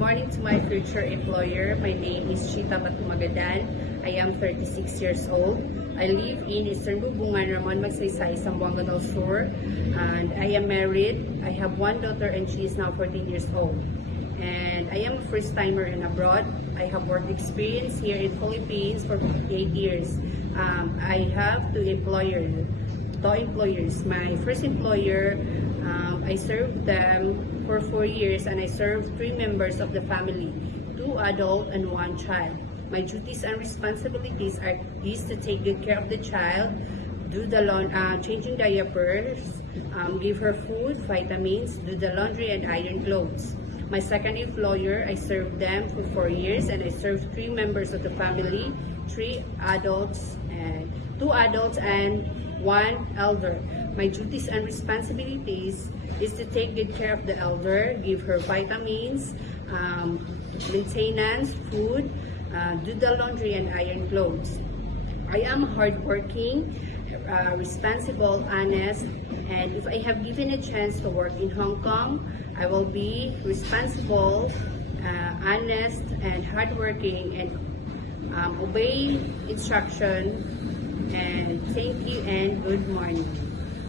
morning to my future employer. My name is Chita Batumagadan. I am 36 years old. I live in Eastern Bubungan, Ramon Magsaysay, Zamboanga del Sur. And I am married. I have one daughter and she is now 14 years old. And I am a first timer in abroad. I have work experience here in Philippines for 8 years. I have two employers. My first employer, I served them for 4 years and I served 3 members of the family, 2 adults and 1 child. My duties and responsibilities is to take good care of the child, do the changing diapers, give her food, vitamins, do the laundry and iron clothes. My second employer, I served them for 4 years and I served 3 members of the family, 2 adults and 1 elder. My duties and responsibilities is to take good care of the elder, give her vitamins, maintenance, food, do the laundry and iron clothes. I am hardworking, responsible, honest, and if I have given a chance to work in Hong Kong, I will be responsible, honest, and hardworking, and obey instruction. And thank you and good morning.